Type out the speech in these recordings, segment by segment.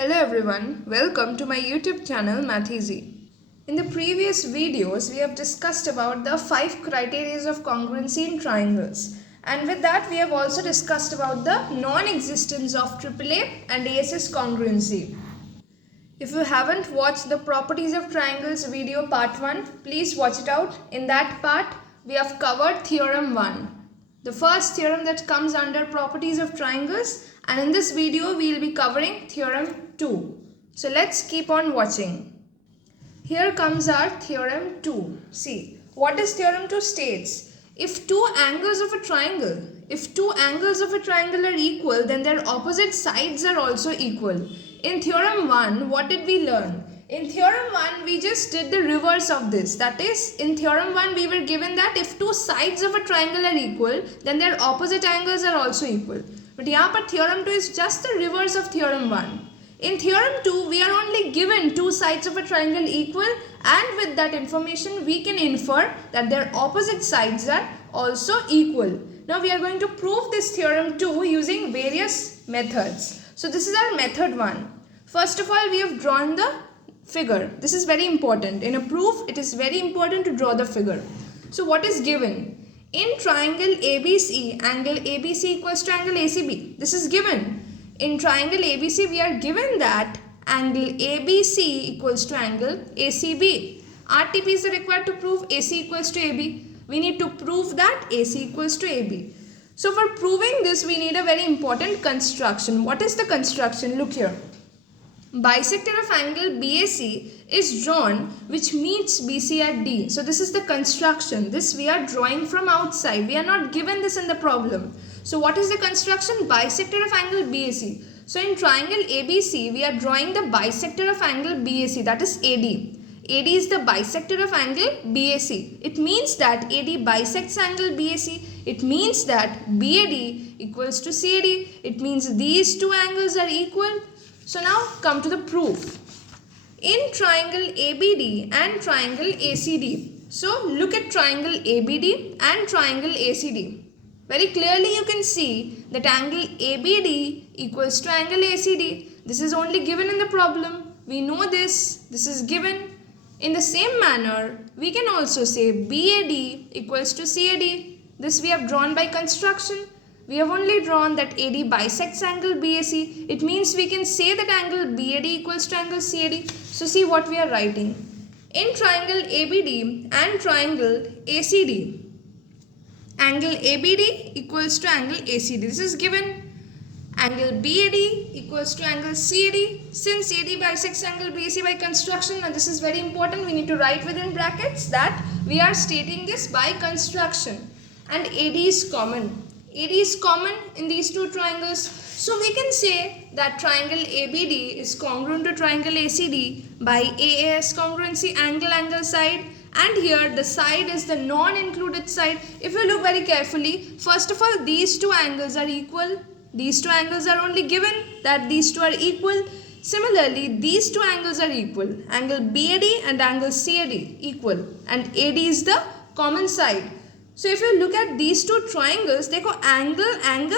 Hello everyone, welcome to my YouTube channel Math Easy. In the previous videos, we have discussed about the 5 criteria of congruency in triangles. And with that, we have also discussed about the non-existence of AAA and ASS congruency. If you haven't watched the properties of triangles video part 1, please watch it out. In that part, we have covered theorem 1. The first theorem that comes under properties of triangles, and in this video we will be covering theorem 2. So let's keep on watching. Here comes our theorem 2. See, what does theorem 2 states? If two angles of a triangle are equal, then their opposite sides are also equal. In theorem 1, what did we learn? In theorem 1, we just did the reverse of this. That is, in theorem 1, we were given that if two sides of a triangle are equal, then their opposite angles are also equal. But here, theorem 2 is just the reverse of theorem 1. In theorem 2, we are only given two sides of a triangle equal, and with that information, we can infer that their opposite sides are also equal. Now, we are going to prove this theorem 2 using various methods. So, this is our method 1. First of all, we have drawn the figure. This is very important. In a proof, it is very important to draw the figure. So, what is given? In triangle ABC, angle ABC equals to angle ACB. This is given. In triangle ABC, we are given that angle ABC equals to angle ACB. RTP is required to prove AC equals to AB. We need to prove that AC equals to AB. So for proving this, we need a very important construction. What is the construction? Look here. Bisector of angle BAC is drawn which meets BC at D. So this is the construction. This we are drawing from outside. We are not given this in the problem. So what is the construction? Bisector of angle BAC. So in triangle ABC, we are drawing the bisector of angle BAC, that is AD. AD is the bisector of angle BAC. It means that AD bisects angle BAC. It means that BAD equals to CAD. It means these two angles are equal. So now come to the proof. In triangle ABD and triangle ACD. So look at triangle ABD and triangle ACD. Very clearly you can see that angle ABD equals to angle ACD. This is only given in the problem. We know this. This is given. In the same manner, we can also say BAD equals to CAD. This we have drawn by construction. We have only drawn that AD bisects angle BAC. It means we can say that angle BAD equals to angle CAD. So see what we are writing. In triangle ABD and triangle ACD, angle ABD equals to angle ACD. This is given. Angle BAD equals to angle CAD. Since AD bisects angle BAC by construction, and this is very important, we need to write within brackets that we are stating this by construction. And AD is common. AD is common in these two triangles. So we can say that triangle ABD is congruent to triangle ACD by AAS congruency, angle side. And here the side is the non-included side. If you look very carefully, first of all, these two angles are equal. These two angles are only given that these two are equal. Similarly, these two angles are equal. Angle BAD and angle CAD equal. And AD is the common side. So if you look at these two triangles, they go angle,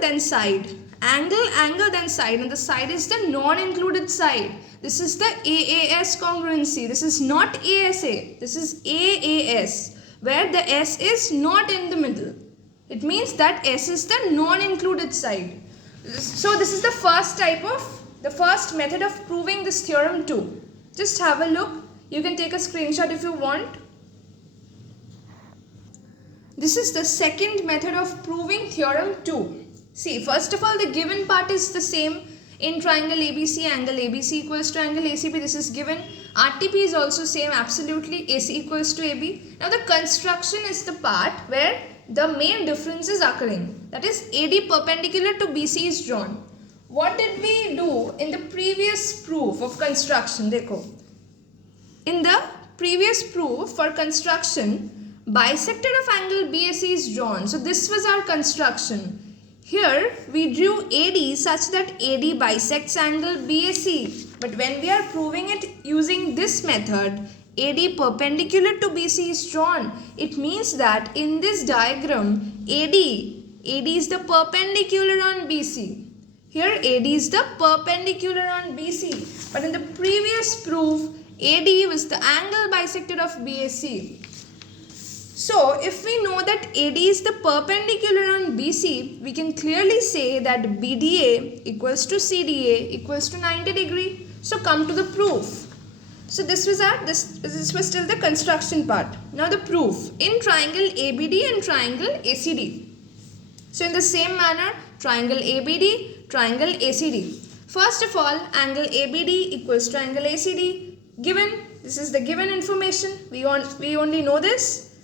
then side. Angle, then side. And the side is the non-included side. This is the AAS congruency. This is not ASA. This is AAS, where the S is not in the middle. It means that S is the non-included side. So this is the first method of proving this theorem 2. Just have a look. You can take a screenshot if you want. This is the second method of proving theorem 2. See, first of all, the given part is the same. In triangle ABC, angle ABC equals to angle ACB. This is given. RTP is also same, absolutely. AC equals to AB. Now the construction is the part where the main difference is occurring. That is, AD perpendicular to BC is drawn. What did we do in the previous proof of construction? Dekho. In the previous proof for construction, bisector of angle BAC is drawn. So this was our construction. Here we drew AD such that AD bisects angle BAC. But when we are proving it using this method, AD perpendicular to BC is drawn. It means that in this diagram, AD is the perpendicular on BC. Here AD is the perpendicular on BC, but in the previous proof AD was the angle bisected of BAC. So if we know that AD is the perpendicular on BC, we can clearly say that BDA equals to CDA equals to 90 degree. So come to the proof. So this was still the construction part. Now the proof in triangle ABD and triangle ACD. So in the same manner, triangle ABD, triangle ACD. First of all, angle ABD equals to angle ACD. Given, this is the given information. We only know this.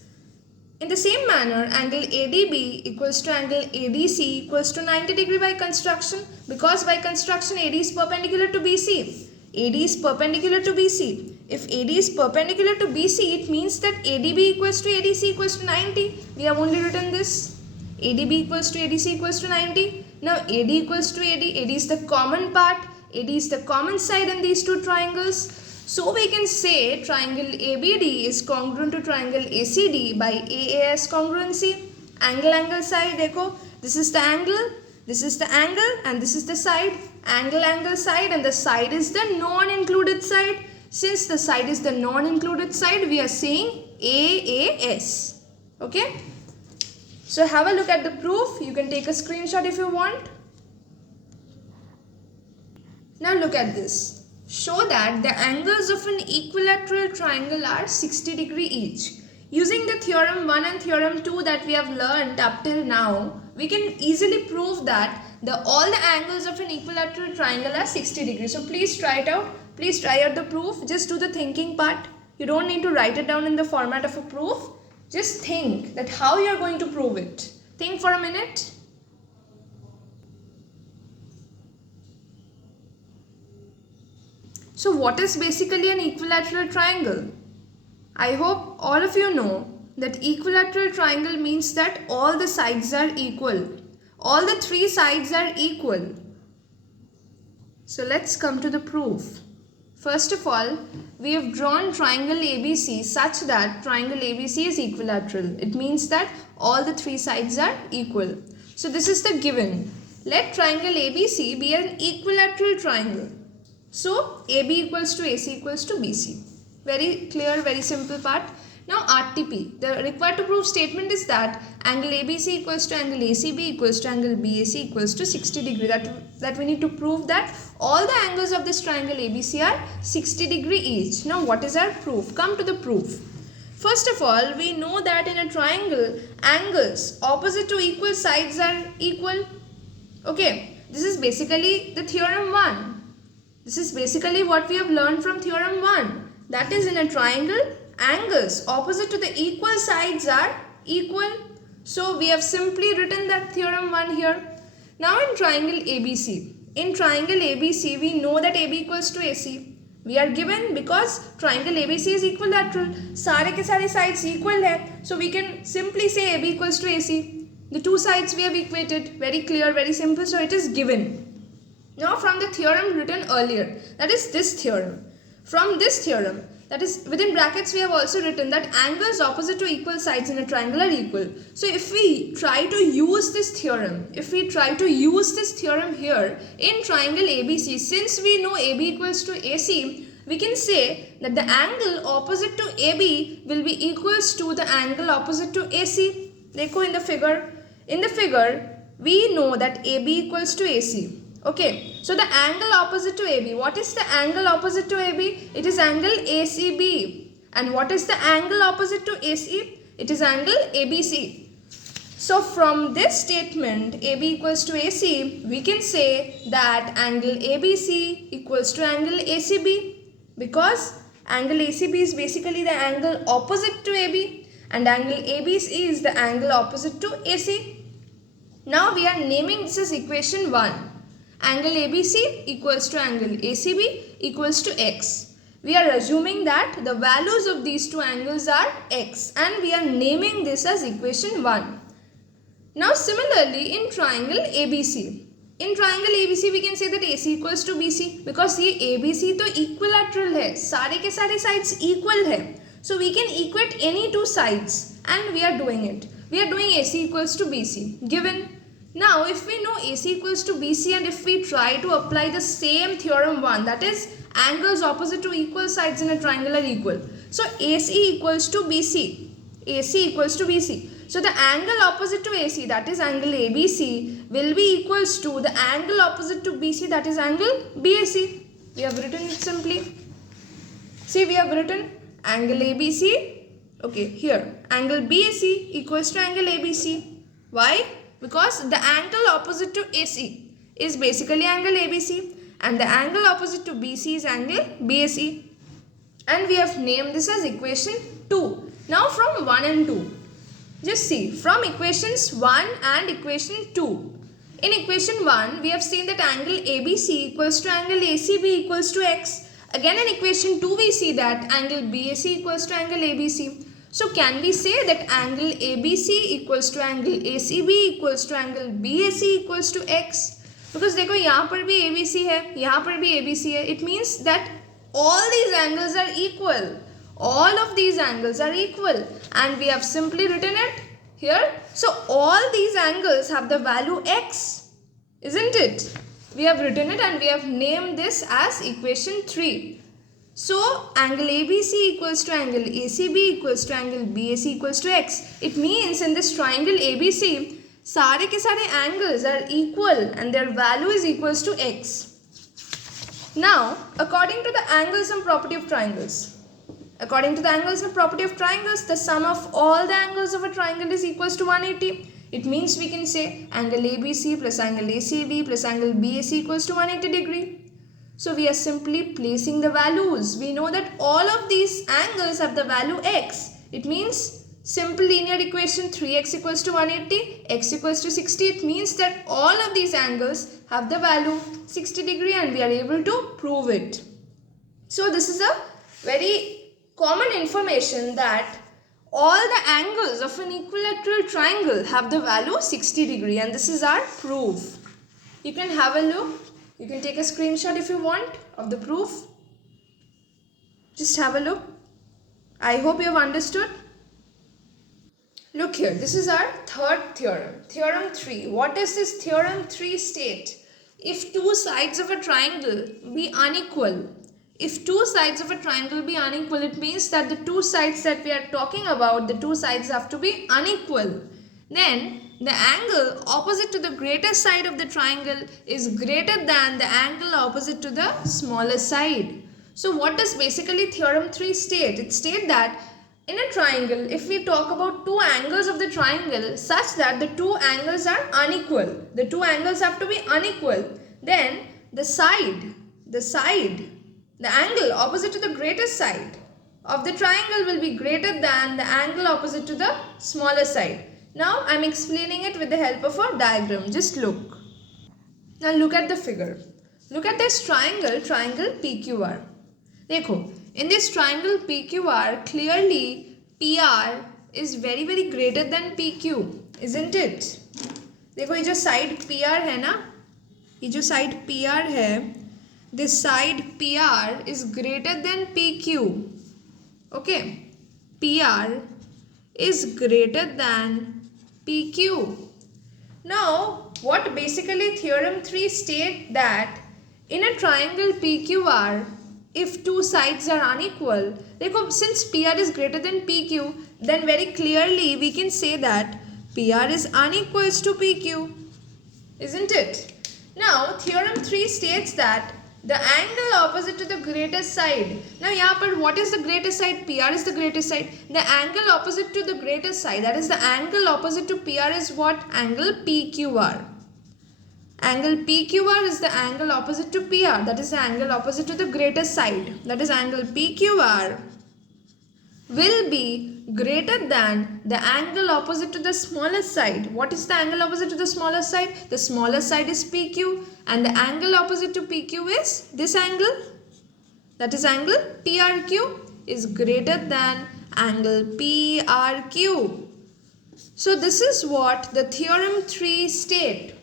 In the same manner, angle ADB equals to angle ADC equals to 90 degree by construction, because by construction AD is perpendicular to BC. AD is perpendicular to BC. If AD is perpendicular to BC, it means that ADB equals to ADC equals to 90. We have only written this. ADB equals to ADC equals to 90. Now AD equals to AD. AD is the common part. AD is the common side in these two triangles. So we can say triangle ABD is congruent to triangle ACD by AAS congruency. Angle side, dekho, this is the angle, and this is the side. Angle side, and the side is the non-included side. Since the side is the non-included side, we are saying AAS. Okay. So have a look at the proof. You can take a screenshot if you want. Now look at this. Show that the angles of an equilateral triangle are 60 degree each. Using the theorem 1 and theorem 2 that we have learned up till now, we can easily prove that all the angles of an equilateral triangle are 60 degrees. So please try it out. Please try out the proof. Just do the thinking part. You don't need to write it down in the format of a proof. Just think that how you are going to prove it. Think for a minute. So what is basically an equilateral triangle? I hope all of you know that equilateral triangle means that all the sides are equal. All the three sides are equal. So let's come to the proof. First of all, we have drawn triangle ABC such that triangle ABC is equilateral. It means that all the three sides are equal. So this is the given. Let triangle ABC be an equilateral triangle. So AB equals to AC equals to BC. Very clear, very simple part. Now RTP. The required to prove statement is that angle ABC equals to angle ACB equals to angle BAC equals to 60 degree. That we need to prove that all the angles of this triangle ABC are 60 degree each. Now what is our proof? Come to the proof. First of all, we know that in a triangle, angles opposite to equal sides are equal. Okay, this is basically the theorem 1. This is basically what we have learned from theorem 1. That is, in a triangle, angles opposite to the equal sides are equal. So we have simply written that theorem 1 here. Now in triangle ABC. In triangle ABC, we know that AB equals to AC. We are given because triangle ABC is equilateral. Sare ke sare sides equal hai. So we can simply say AB equals to AC. The two sides we have equated. Very clear, very simple. So it is given. Now from the theorem written earlier, that is this theorem. From this theorem, that is within brackets, we have also written that angles opposite to equal sides in a triangle are equal. So if we try to use this theorem, here in triangle ABC, since we know AB equals to AC, we can say that the angle opposite to AB will be equals to the angle opposite to AC. Dekho in the figure. In the figure, we know that AB equals to AC. Okay, so the angle opposite to AB. What is the angle opposite to AB? It is angle ACB. And what is the angle opposite to AC? It is angle ABC. So from this statement, AB equals to AC, we can say that angle ABC equals to angle ACB. Because angle ACB is basically the angle opposite to AB. And angle ABC is the angle opposite to AC. Now we are naming this as equation 1. Angle ABC equals to angle ACB equals to x. We are assuming that the values of these two angles are x, and we are naming this as equation 1. Now similarly in triangle ABC. In triangle ABC we can say that AC equals to BC because ये ABC तो equilateral है. सारे के सारे sides equal है. So we can equate any two sides and we are doing it. We are doing AC equals to BC. Given. Now, if we know AC equals to BC and if we try to apply the same theorem 1, that is angles opposite to equal sides in a triangle are equal. So, AC equals to BC. AC equals to BC. So, the angle opposite to AC, that is angle ABC, will be equals to the angle opposite to BC, that is angle BAC. We have written it simply. See, we have written angle ABC. Okay, here angle BAC equals to angle ABC. Why? Because the angle opposite to AC is basically angle ABC and the angle opposite to BC is angle BAC. And we have named this as equation 2. Now from 1 and 2. Just see, from equations 1 and equation 2. In equation 1, we have seen that angle ABC equals to angle ACB equals to X. Again in equation 2, we see that angle BAC equals to angle ABC. So can we say that angle ABC equals to angle ACB equals to angle BAC equals to X? Because देखो यहाँ पर भी ABC है, यहाँ पर भी ABC है. It means that all these angles are equal. All of these angles are equal. And we have simply written it here. So all these angles have the value X. Isn't it? We have written it and we have named this as equation 3. So, angle ABC equals to angle ACB equals to angle BAC equals to X. It means in this triangle ABC, सारे के सारे angles are equal and their value is equals to X. Now, according to the angles and property of triangles, the sum of all the angles of a triangle is equals to 180. It means we can say angle ABC plus angle ACB plus angle BAC equals to 180 degree. So we are simply placing the values. We know that all of these angles have the value X. It means simple linear equation 3x equals to 180, x equals to 60. It means that all of these angles have the value 60 degree and we are able to prove it. So this is a very common information that all the angles of an equilateral triangle have the value 60 degree and this is our proof. You can have a look. You can take a screenshot if you want of the proof. Just have a look. I hope you have understood. Look here, this is our third theorem. Theorem 3. What does this theorem 3 state? If two sides of a triangle be unequal, it means that the two sides that we are talking about, the two sides have to be unequal. Then the angle opposite to the greater side of the triangle is greater than the angle opposite to the smaller side. So what does basically theorem 3 state? It states that in a triangle, if we talk about two angles of the triangle such that the two angles are unequal, the two angles have to be unequal, then the angle opposite to the greater side of the triangle will be greater than the angle opposite to the smaller side. Now I am explaining it with the help of a diagram. Just look. Now look at the figure. Look at this triangle PQR. देखो, in this triangle PQR, clearly PR is very greater than PQ, isn't it? देखो ये जो side PR है ना, ये जो side PR है, this side PR is greater than PQ. Okay, PR is greater than PQ. Now, what basically theorem 3 state that in a triangle PQR, if two sides are unequal, since PR is greater than PQ, then very clearly we can say that PR is unequals to PQ, isn't it? Now, theorem 3 states that the angle opposite to the greater side. Now, यहाँ पर what is the greater side? PR is the greater side. The angle opposite to the greater side, that is the angle opposite to PR is what? Angle PQR. Angle PQR is the angle opposite to PR. That is the angle opposite to the greater side. That is angle PQR will be greater than the angle opposite to the smaller side. What is the angle opposite to the smaller side? The smaller side is PQ and the angle opposite to PQ is this angle. That is angle PRQ is greater than angle PRQ. So this is what the theorem 3 states.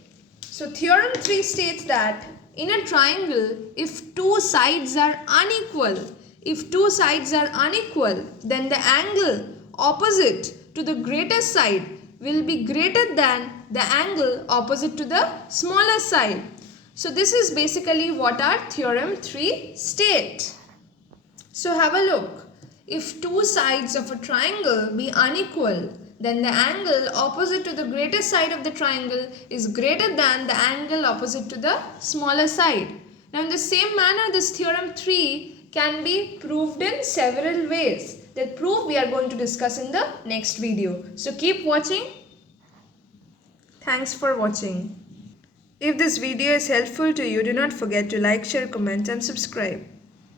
So theorem 3 states that in a triangle, if two sides are unequal, then the angle opposite to the greater side will be greater than the angle opposite to the smaller side. So this is basically what our theorem 3 state. So have a look. If two sides of a triangle be unequal, then the angle opposite to the greater side of the triangle is greater than the angle opposite to the smaller side. Now in the same manner, this theorem 3 can be proved in several ways. That proof we are going to discuss in the next video. So keep watching. Thanks for watching. If this video is helpful to you, do not forget to like, share, comment and subscribe.